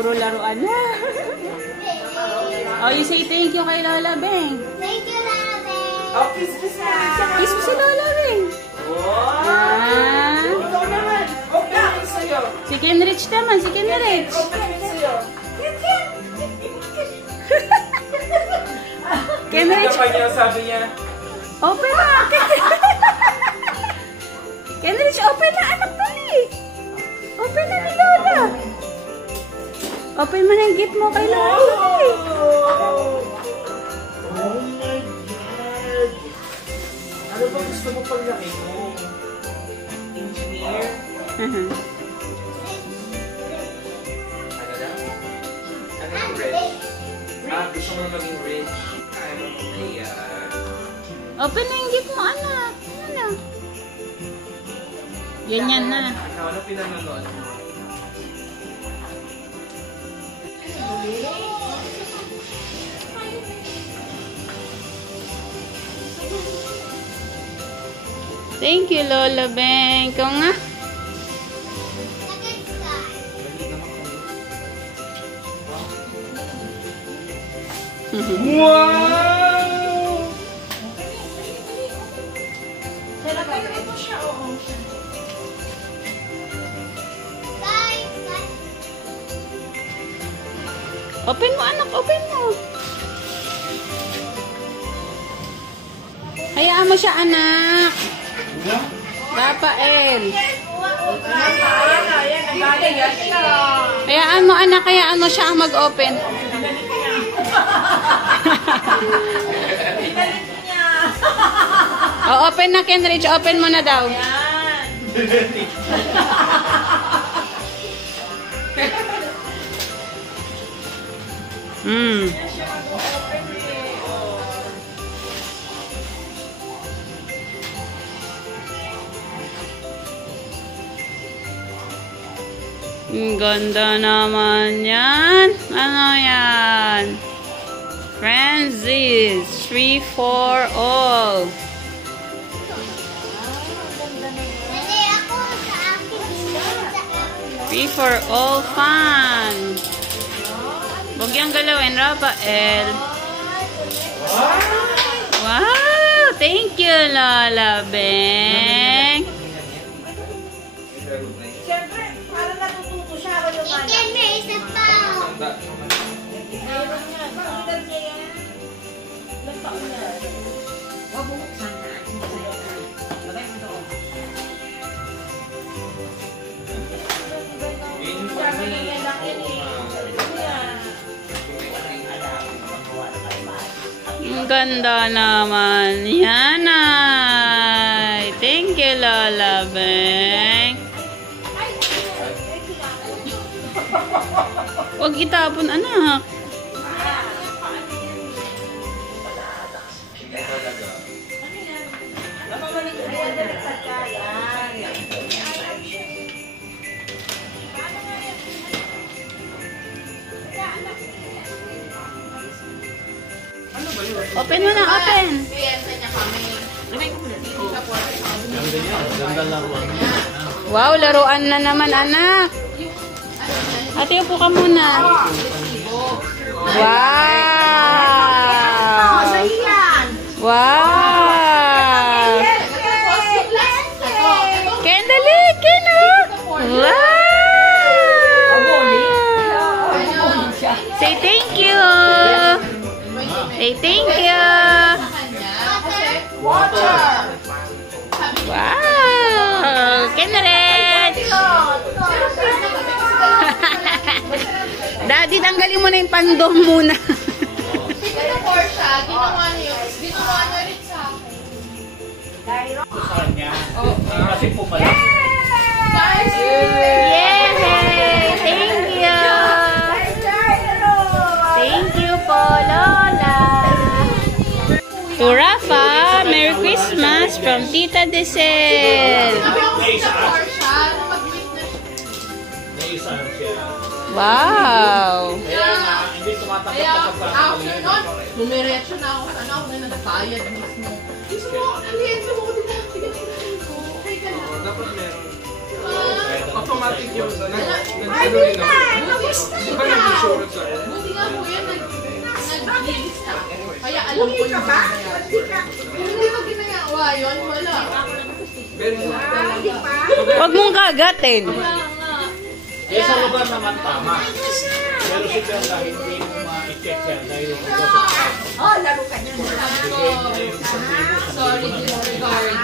puro laruan na. Oh, you say thank you kay Lola Beng. Thank you, Lola Beng. Oh, kiss na. Kiss mo si Lola Beng. Wow! Ikaw naman. Okay, kiss sa'yo. Si Kenrich naman, si Kenrich. Okay, kiss sa'yo. Kenrich. Kapag niya, sabi niya. Open na. Kenrich, open na anak dali. Open na ni Lola. Open mo na yung gift mo kay Lola. Oh my God! Ano ba gusto mo paglaki mo? Engineer? Ano daw? Ano yung rich? Gusto mo na maging rich? Ano mo kaya? Open na yung gift mo anak. Ano? Ganyan na. Ano pinanonood mo? Thank you, Lola Beng. Ikaw nga. Wow! Celebrate mo siya, oo. Open mo anak, open mo. Hayaan mo siya anak. Rafael. Hayaan mo anak, hayaan mo siya ang mag-open. Open na Kenrich, open mo na daw. Ang ganda naman yan. Ano yan? Francis, 3 for all. Pwede ako sa akin. 3 for all fun. Huwag yung galawin, Rafael. Wow! Thank you, Lola Beng. Siyempre, para natututo siya ako yung Ikin, may isa pa. Mayroon nga. Ang edad niya yan. Ilang taon na? Huwag bumuksan na. Lagay mo doon. Sabi na yan lang yan eh. Ang ganda naman. Yan ay. Thank you, Lola Beng. Huwag itapon, anak. Open mo na, open. Wow, laruan na naman, anak. Ate, upo ka muna. Wow! Wow! Ken, dali! Ken, oh! Wow! Say thank you! Say thank you! Wow! Ken rin! Daddy, tanggalin mo na yung pandom muna. Pero Portia, ginawa niyo rin sa akin. Sa kanya. Kasi po pala. Guys! Yay! Thank you! Thank you po, Lola! To Rafa, Merry Christmas from Tita Desel! Sabi ako sa Portia, mag-meet na siya. Naisahan siya. Wow! Kaya nga, hindi tumatanggap Kaya, na sa after nun, bumiretso na ako. Ano ako na nagpayad mismo. Gusto mo, aliyan mo ko din ako. Okay ka na. Dapat meron. Ah, Automatic yun. Ay, Nag-ano rin ako. buti Di ba nag-insurance ako? Buti nga po yan, nag-release ka. Kaya alam ko yung ba? Hindi ko ginagawa yun, wala. Huwag mong kagatin. Eh, sa lugar naman tama. Pero si Perla, hindi mo ma-check yan dahil Oh, laro ka niya. Sorry, disregard.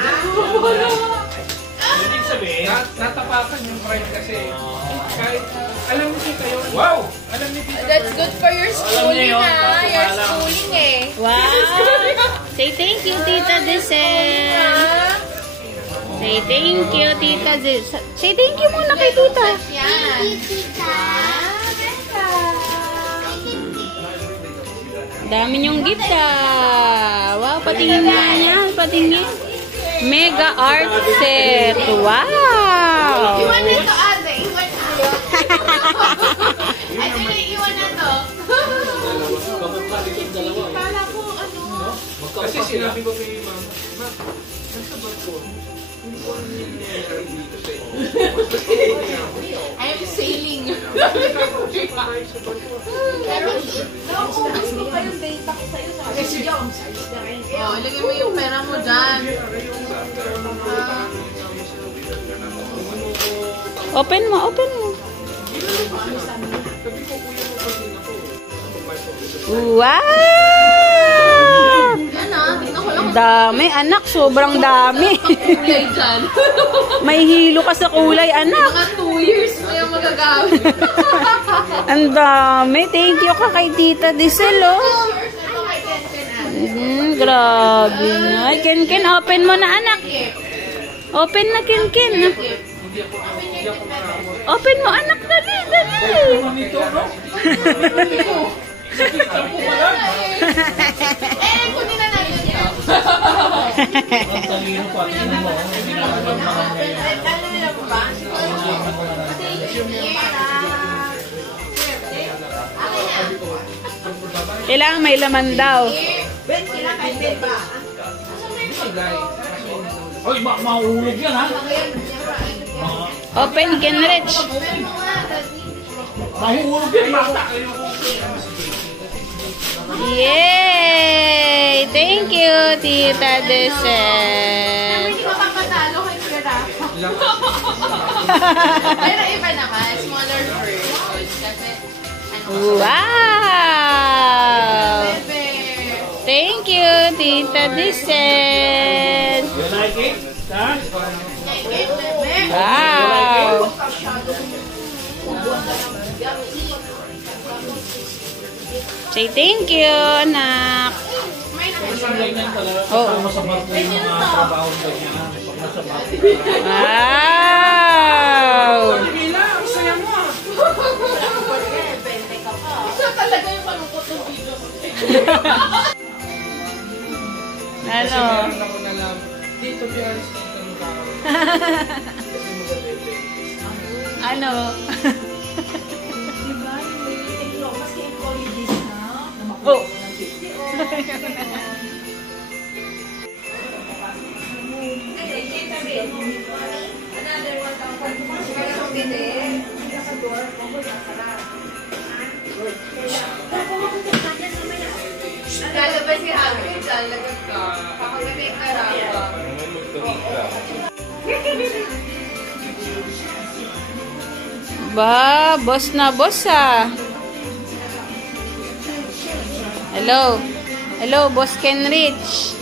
ibig sabihin, Natapakan yung pride kasi. Kahit, alam niyo tita yun. wow! Alam niyo tita. That's good for your schooling, yun, ha? kaso Your alam. schooling, eh. Wow! Say thank you, Tita Desel. Say thank you, Tita Desel. Say thank you muna kay Tita. Yan. Tita. Dami niyong gift ah. Wow, patingin nga niya. Patingin. Mega art set. Wow! Iwan na to, ate. Iwan na to. Ay, sige, iwan na to. Kala ko, ano? Kasi sinabi ko kay ma'am, ma'am, nasa balkon. Hindi ko alam yung nangyayari dito sa inyo. I'm sailing. Naubos ko pa yung data ko sa'yo. Kasi yung size na rin. Oh, ilagay mo yung pera mo dyan. Open mo, open mo. Wow! Yan ah, tingnan ko lang. Dami, anak. Sobrang dami. Kulay dyan. May hilo ka sa kulay, anak. Mga 2 years mo yung magagamit. Ang dami. Thank you ka kay Tita Desel, oh. Grabe na. Ken, open mo na, anak. Open na, Ken. Open mo, anak. Dali, dali. Eh, kunin na natin yan. ang talino pa, tingnan mo. Hindi na alam mga ngayon. Ano nila po ba? Kailangan may laman daw. Ben, sila kay Ben ba? Hoy, mahulog yan, ha? Open, Ken Rich. Mahulog yan, bata. Yay! Thank you, Tita Desel. Hindi ko papatalo kay Kira. Pero iba naman, smaller versions. Kasi, ano, Wow! bebe. Thank you, Tita Desel. You like it? Ha? Bebe. Wow! Say thank you, anak. Ganyan talaga. Oo. Kasama sa barko yung mga trabaho ganyan. Pag nasa barko. Wow! Mila, ang saya mo ah. Siya talaga yung malungkot ng video. Ano? Meron ako na lang, dito Piaris dito ng tao. Kasi maganda yung Ano? Diba? Yung maski yung holidays na. Oh. Lalabas si Happy, lalagag ka. Kakagabi ka rapa. Ba, boss na boss ah. Hello. Hello, Boss Ken Rich.